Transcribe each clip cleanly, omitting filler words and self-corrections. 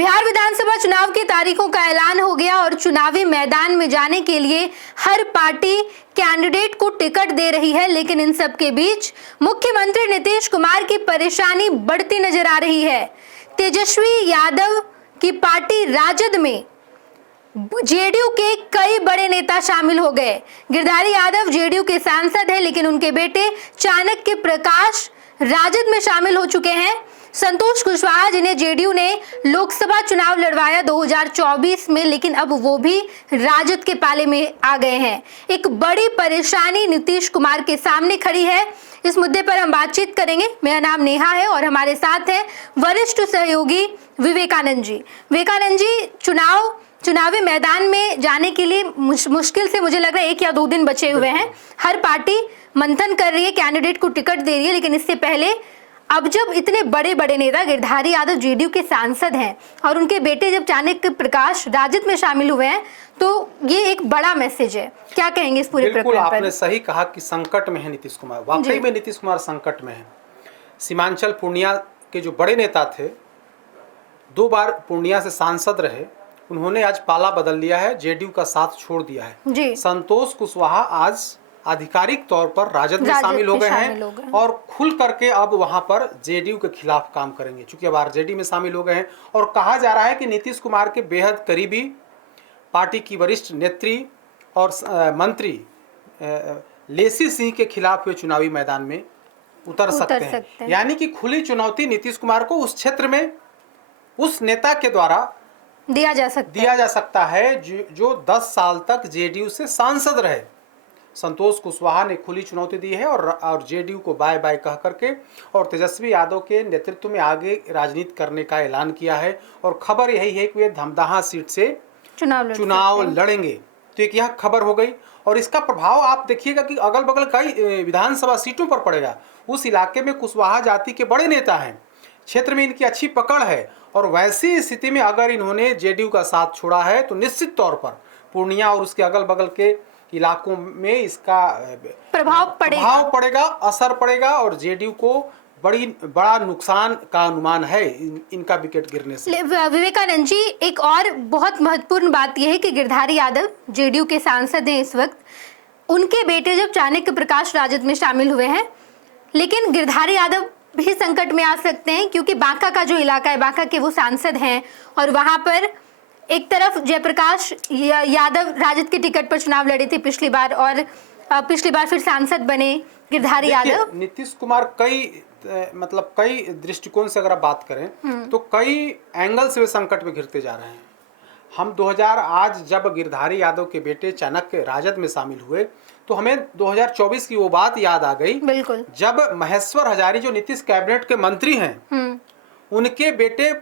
बिहार विधानसभा चुनाव की तारीखों का ऐलान हो गया और चुनावी मैदान में जाने के लिए हर पार्टी कैंडिडेट को टिकट दे रही है, लेकिन इन सब के बीच मुख्यमंत्री नीतीश कुमार की परेशानी बढ़ती नजर आ रही है। तेजस्वी यादव की पार्टी राजद में जेडीयू के कई बड़े नेता शामिल हो गए। गिरधारी यादव जेडीयू के सांसद हैं, लेकिन उनके बेटे चाणक्य प्रकाश राजद में शामिल हो चुके हैं। संतोष कुशवाहा जिन्हें जेडीयू ने लोकसभा चुनाव लड़वाया 2024 में, लेकिन अब वो भी राजद के पाले में आ गए हैं। एक बड़ी परेशानी नीतीश कुमार के सामने खड़ी है। इस मुद्दे पर हम बातचीत करेंगे। मेरा नाम नेहा है और हमारे साथ हैं वरिष्ठ सहयोगी विवेकानंद जी। विवेकानंद जी, चुनावी मैदान में जाने के लिए मुश्किल से मुझे लग रहा है 1 या 2 दिन बचे हुए हैं। हर पार्टी मंथन कर रही है, कैंडिडेट को टिकट दे रही है, लेकिन इससे पहले अब जब इतने बड़े बड़े नेता गिरधारी यादव जेडीयू के सांसद हैं और उनके बेटे जब चाणक्य प्रकाश राजद में शामिल हुए हैं, तो ये एक बड़ा मैसेज है। क्या कहेंगे इस पूरे प्रकरण पर? आपने सही कहा कि संकट में है नीतीश कुमार। वाकई में नीतीश कुमार संकट में है। सीमांचल पूर्णिया के जो बड़े नेता थे, 2 बार पूर्णिया से सांसद रहे, उन्होंने आज पाला बदल लिया है, जेडीयू का साथ छोड़ दिया है। संतोष कुशवाहा आज आधिकारिक तौर पर राजद में शामिल हो गए हैं और खुल करके अब वहां पर जेडीयू के खिलाफ काम करेंगे, क्योंकि अब आरजेडी में शामिल हो गए हैं। और कहा जा रहा है कि नीतीश कुमार के बेहद करीबी पार्टी की वरिष्ठ नेत्री और मंत्री लेसी सिंह के खिलाफ वे चुनावी मैदान में उतर सकते हैं। यानी कि खुली चुनौती नीतीश कुमार को उस क्षेत्र में उस नेता के द्वारा दिया जा सकता है जो 10 साल तक जेडीयू से सांसद रहे। संतोष कुशवाहा ने खुली चुनौती दी है और जेडीयू को बाय बाय कह करके और तेजस्वी यादव के नेतृत्व में आगे राजनीति करने का ऐलान किया है। और खबर यही है कि वे धमदाहा सीट से चुनाव लड़ेंगे। तो एक यह खबर हो गई और इसका प्रभाव आप देखिएगा कि अगल बगल कई विधानसभा सीटों पर पड़ेगा। उस इलाके में कुशवाहा जाति के बड़े नेता हैं, क्षेत्र में इनकी अच्छी पकड़ है और वैसी स्थिति में अगर इन्होंने जेडीयू का साथ छोड़ा है तो निश्चित तौर पर पूर्णिया और उसके अगल बगल के इलाकों में इसका प्रभाव पड़ेगा, असर पड़ेगा और जेडीयू को बड़ा नुकसान का अनुमान है इनका विकेट गिरने से। विवेकानंद जी, एक और बहुत महत्वपूर्ण बात यह है कि गिरधारी यादव जेडीयू के सांसद हैं इस वक्त। उनके बेटे जब चाणक्य प्रकाश राजद में शामिल हुए हैं, लेकिन गिरधारी यादव भी संकट में आ सकते हैं, क्योंकि बांका का जो इलाका है, बांका के वो सांसद हैं और वहां पर एक तरफ जयप्रकाश यादव राजद के टिकट पर चुनाव लड़े थे पिछली बार और पिछली बार फिर सांसद बने गिरधारी यादव। नीतीश कुमार कई दृष्टिकोण से अगर आप बात करें तो कई एंगल से वे संकट में घिरते जा रहे हैं। हम 2000 आज जब गिरधारी यादव के बेटे चाणक्य राजद में शामिल हुए तो हमें 2024 की वो बात याद आ गई, बिल्कुल, जब महेश्वर हजारी जो नीतीश कैबिनेट के मंत्री हैं, उनके बेटे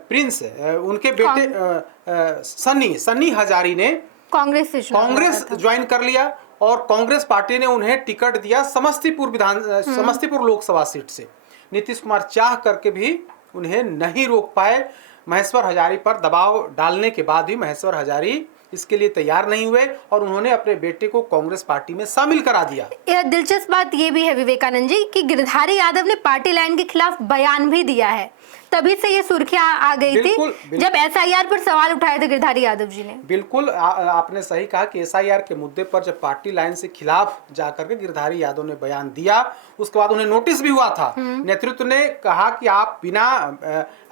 प्रिंस, उनके बेटे सन्नी हजारी ने कांग्रेस ज्वाइन कर लिया और कांग्रेस पार्टी ने उन्हें टिकट दिया समस्तीपुर लोकसभा सीट से। नीतीश कुमार चाह करके भी उन्हें नहीं रोक पाए। महेश्वर हजारी पर दबाव डालने के बाद भी महेश्वर हजारी इसके लिए तैयार नहीं हुए और उन्होंने अपने बेटे को कांग्रेस पार्टी में शामिल करा दिया। यह दिलचस्प बात यह भी है विवेकानंद जी कि गिरधारी यादव ने पार्टी लाइन के खिलाफ बयान भी दिया है, तभी से ये सुर्खियां आ गई थी जब एसआईआर पर सवाल उठाए थे गिरधारी यादव जी ने। बिल्कुल, आपने सही कहा कि एसआईआर के मुद्दे पर जब पार्टी लाइन से खिलाफ जाकर के गिरधारी यादव ने बयान दिया, उसके बाद उन्हें नोटिस भी हुआ था। नेतृत्व ने कहा कि आप बिना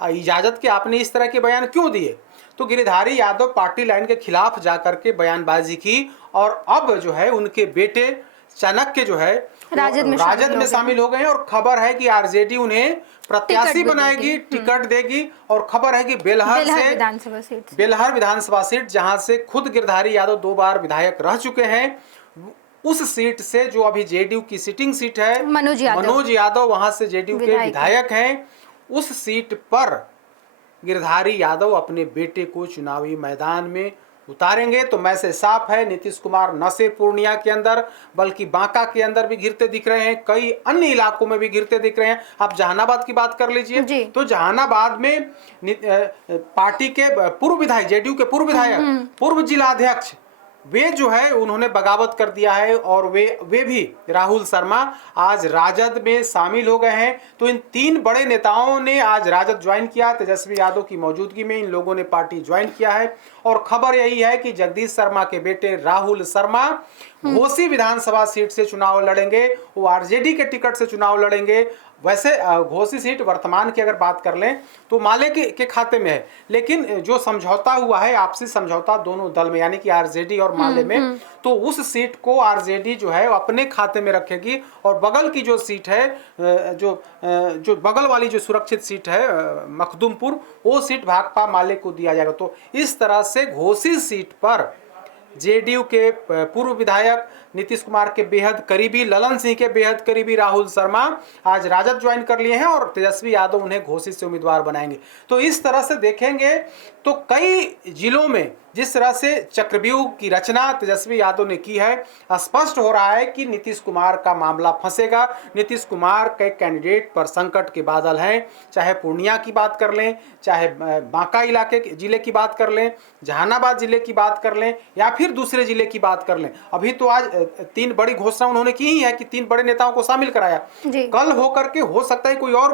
इजाजत के आपने इस तरह के बयान क्यों दिए। तो गिरधारी यादव पार्टी लाइन के खिलाफ जाकर के बयानबाजी की और अब जो है उनके बेटे चाणक्य जो है राजद में शामिल हो गए हैं और खबर है कि आरजेडी उन्हें प्रत्याशी बनाएगी, टिकट देगी और खबर है कि बेलहर विधानसभा सीट जहां से खुद गिरधारी यादव 2 बार विधायक रह चुके हैं, उस सीट से जो अभी जेडीयू की सिटिंग सीट है, मनोज यादव वहां से जेडीयू के विधायक हैं, उस सीट पर गिरधारी यादव अपने बेटे को चुनावी मैदान में उतारेंगे। तो मैसेज साफ है, नीतीश कुमार न सिर्फ पूर्णिया के अंदर बल्कि बांका के अंदर भी घिरते दिख रहे हैं, कई अन्य इलाकों में भी घिरते दिख रहे हैं। आप जहानाबाद की बात कर लीजिए तो जहानाबाद में पार्टी के पूर्व विधायक, जेडीयू के पूर्व विधायक, पूर्व जिला अध्यक्ष वे जो है उन्होंने बगावत कर दिया है और वे भी राहुल शर्मा आज राजद में शामिल हो गए हैं। तो इन 3 बड़े नेताओं ने आज राजद ज्वाइन किया। तेजस्वी यादव की मौजूदगी में इन लोगों ने पार्टी ज्वाइन किया है और खबर यही है कि जगदीश शर्मा के बेटे राहुल शर्मा घोसी विधानसभा सीट से चुनाव लड़ेंगे। वो आरजेडी के टिकट से चुनाव लड़ेंगे। वैसे घोसी सीट वर्तमान की अगर बात कर लें तो माले के खाते में है, लेकिन जो समझौता हुआ है, आपसी समझौता दोनों दल में यानी कि आरजेडी और माले में, तो उस सीट को आरजेडी जो है अपने खाते में रखेगी और बगल की जो सीट है, जो बगल वाली जो सुरक्षित सीट है मखदूमपुर, वो सीट भाकपा माले को दिया जाएगा। तो इस तरह से घोसी सीट पर जेडीयू के पूर्व विधायक नीतीश कुमार के बेहद करीबी, ललन सिंह के बेहद करीबी राहुल शर्मा आज राजद ज्वाइन कर लिए हैं और तेजस्वी यादव उन्हें घोसी से उम्मीदवार बनाएंगे। तो इस तरह से देखेंगे तो कई जिलों में जिस तरह से चक्रव्यूह की रचना तेजस्वी यादव ने की है, स्पष्ट हो रहा है कि नीतीश कुमार का मामला फंसेगा। नीतीश कुमार के कैंडिडेट पर संकट के बादल हैं, चाहे पूर्णिया की बात कर लें, चाहे बांका इलाके जिले की बात कर लें, जहानाबाद जिले की बात कर लें या फिर दूसरे जिले की बात कर लें। अभी तो आज 3 बड़ी घोषणा उन्होंने की ही है कि 3 बड़े नेताओं को शामिल कराया। कल होकर के हो सकता है कोई और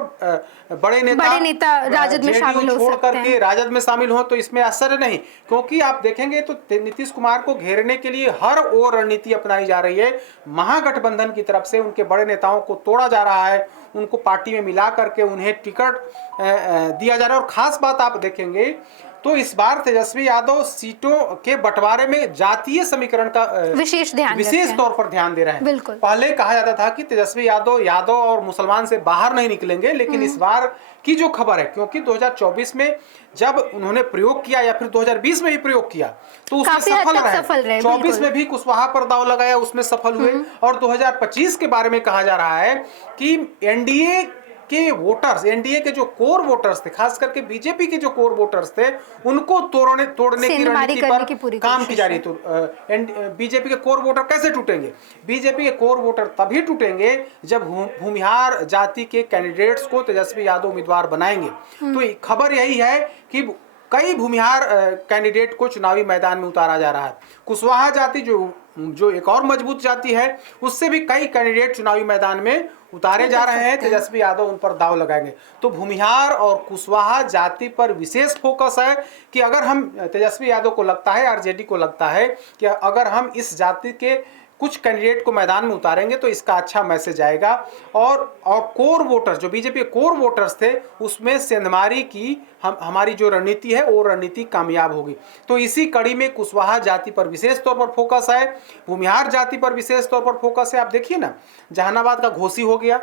बड़े नेता राजद में शामिल हो छोड़ सकते करके राजद में शामिल हो, तो इसमें आश्चर्य नहीं, क्योंकि आप देखेंगे तो नीतीश कुमार को घेरने के लिए हर ओर रणनीति अपनाई जा रही है। महागठबंधन की तरफ से उनके बड़े नेताओं को तोड़ा जा रहा है, उनको पार्टी में मिला करके उन्हें टिकट दिया जा रहा है। और खास बात आप देखेंगे तो इस बार तेजस्वी यादव सीटों के बंटवारे में जातीय समीकरण का विशेष तौर पर ध्यान दे रहे हैं। पहले कहा जाता था कि तेजस्वी यादव और मुसलमान से बाहर नहीं निकलेंगे, लेकिन इस बार की जो खबर है, क्योंकि 2024 में जब उन्होंने प्रयोग किया या फिर 2020 में भी प्रयोग किया तो उसमें सफल रहे। 24 में भी कुशवाहा पर दांव लगाया, उसमें सफल हुए। और 2025 के बारे में कहा जा रहा है कि एनडीए के वोटर्स, एनडीए के जो कोर वोटर्स थे, खास करके बीजेपी के जो कोर वोटर्स थे, उनको तोड़ने की रणनीति पर काम की जा रही है। तो बीजेपी के कोर वोटर कैसे टूटेंगे? बीजेपी के कोर वोटर तभी टूटेंगे जब भूमिहार जाति के कैंडिडेट्स को तेजस्वी यादव उम्मीदवार बनाएंगे। तो खबर यही है कि कई भूमिहार कैंडिडेट को चुनावी मैदान में उतारा जा रहा है। कुशवाहा जाति जो एक और मजबूत जाति है, उससे भी कई कैंडिडेट चुनावी मैदान में उतारे जा रहे हैं। तेजस्वी यादव उन पर दांव लगाएंगे। तो भूमिहार और कुशवाहा जाति पर विशेष फोकस है कि अगर हम तेजस्वी यादव को लगता है, आरजेडी को लगता है कि अगर हम इस जाति के कुछ कैंडिडेट को मैदान में उतारेंगे तो इसका अच्छा मैसेज आएगा। और कोर वोटर्स, जो बीजेपी के कोर वोटर्स थे, उसमें सेंधमारी की हमारी जो रणनीति है वो रणनीति कामयाब होगी। तो इसी कड़ी में कुशवाहा जाति पर विशेष तौर पर फोकस है, भूमिहार जाति पर विशेष तौर पर फोकस है। आप देखिए ना, जहानाबाद का घोसी हो गया,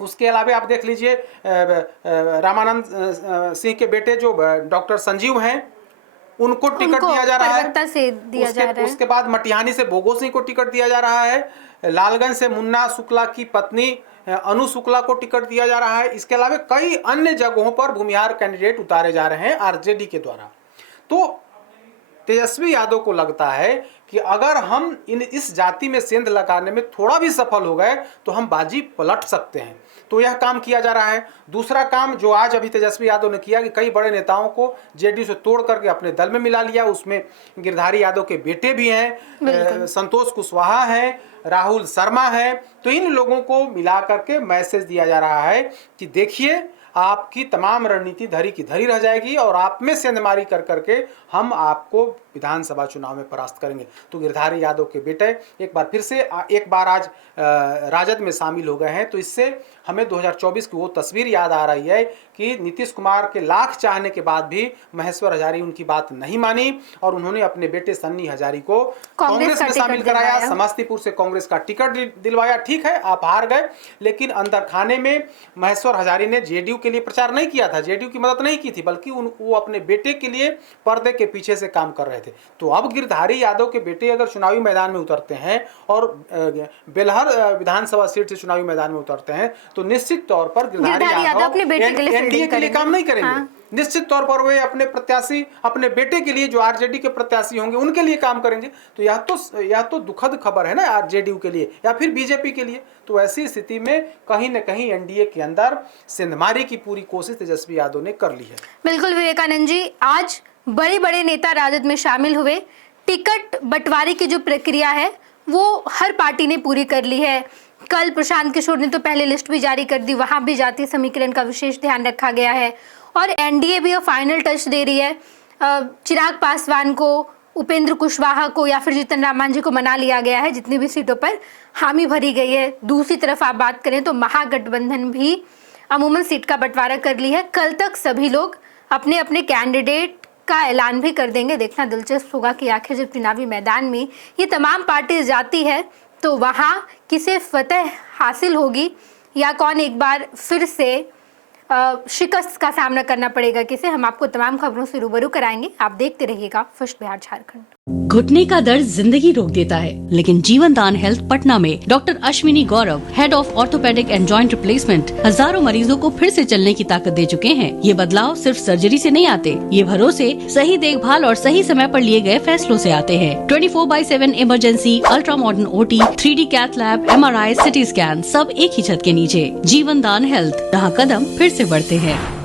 उसके अलावा आप देख लीजिए रामानंद सिंह के बेटे जो डॉक्टर संजीव हैं, उनको टिकट दिया जा रहा है। उसके बाद मटिहानी से भोगो सिंह को टिकट दिया जा रहा है। लालगंज से मुन्ना शुक्ला की पत्नी अनु शुक्ला को टिकट दिया जा रहा है। इसके अलावा कई अन्य जगहों पर भूमिहार कैंडिडेट उतारे जा रहे हैं आरजेडी के द्वारा। तो तेजस्वी यादव को लगता है कि अगर हम इस जाति में सेंध लगाने में थोड़ा भी सफल हो गए तो हम बाजी पलट सकते हैं। तो यह काम किया जा रहा है। दूसरा काम जो आज अभी तेजस्वी यादव ने किया कि कई बड़े नेताओं को जेडीयू से तोड़ करके अपने दल में मिला लिया। उसमें गिरधारी यादव के बेटे भी हैं, संतोष कुशवाहा हैं, राहुल शर्मा हैं। तो इन लोगों को मिला करके मैसेज दिया जा रहा है कि देखिए, आपकी तमाम रणनीति धरी की धरी रह जाएगी और आप में सेंधमारी कर करके हम आपको विधानसभा चुनाव में परास्त करेंगे। तो गिरधारी यादव के बेटे एक बार आज राजद में शामिल हो गए हैं। तो इससे हमें 2024 की वो तस्वीर याद आ रही है कि नीतीश कुमार के लाख चाहने के बाद भी महेश्वर हजारी उनकी बात नहीं मानी और उन्होंने अपने बेटे सन्नी हजारी को कांग्रेस में शामिल कराया, समस्तीपुर से कांग्रेस का टिकट दिलवाया। ठीक है, आप हार गए, लेकिन अंदर खाने में महेश्वर हजारी ने जेडीयू के लिए प्रचार नहीं किया था, जेडीयू की मदद नहीं की थी, बल्कि वो अपने बेटे के लिए पर्दे के पीछे से काम कर रहे थे। तो अब गिरधारी यादव के बेटे अगर चुनावी मैदान में उतरते हैं और बेलहर विधानसभा सीट से चुनावी मैदान में उतरते हैं तो निश्चित तौर पर गिरधारी यादव अपने बेटे के लिए काम नहीं करेंगे। निश्चित तौर पर वे अपने प्रत्याशी, अपने बेटे के लिए जो आरजेडी के प्रत्याशी होंगे उनके लिए काम करेंगे। तो यह तो दुखद खबर है ना आरजेडी के लिए या फिर बीजेपी के लिए। तो ऐसी स्थिति में कहीं न कहीं एनडीए के अंदर सेंधमारी की पूरी कोशिश तेजस्वी यादव ने कर ली है। बिल्कुल विवेकानंद जी, आज बड़े बड़े नेता राजद में शामिल हुए, टिकट बंटवारे की जो प्रक्रिया है वो हर पार्टी ने पूरी कर ली है। कल प्रशांत किशोर ने तो पहले लिस्ट भी जारी कर दी, वहां भी जातीय समीकरण का विशेष ध्यान रखा गया है और एनडीए भी अब फाइनल टच दे रही है। चिराग पासवान को, उपेंद्र कुशवाहा को या फिर जीतन राम मांझी को मना लिया गया है, जितनी भी सीटों पर हामी भरी गई है। दूसरी तरफ आप बात करें तो महागठबंधन भी अमूमन सीट का बंटवारा कर ली है। कल तक सभी लोग अपने अपने कैंडिडेट का ऐलान भी कर देंगे। देखना दिलचस्प होगा कि आखिर जब चुनावी मैदान में ये तमाम पार्टी जाती है तो वहाँ किसे फतह हासिल होगी या कौन एक बार फिर से शिकस्त का सामना करना पड़ेगा किसे, हम आपको तमाम खबरों से रूबरू कराएंगे। आप देखते रहिएगा फर्स्ट बिहार झारखंड। घुटने का दर्द जिंदगी रोक देता है, लेकिन जीवन दान हेल्थ पटना में doctor Ashwini Gaurav, head of orthopaedic and joint replacement, हजारों मरीजों को फिर से चलने की ताकत दे चुके हैं। ये बदलाव सिर्फ सर्जरी से नहीं आते, ये भरोसे, सही देखभाल और सही समय पर लिए गए फैसलों से आते हैं। 24/7 emergency, ultra modern OT, 3D cath lab, MRI, CT scan, सब एक ही छत के नीचे। जीवन दान हेल्थ, जहाँ कदम फिर से बढ़ते हैं।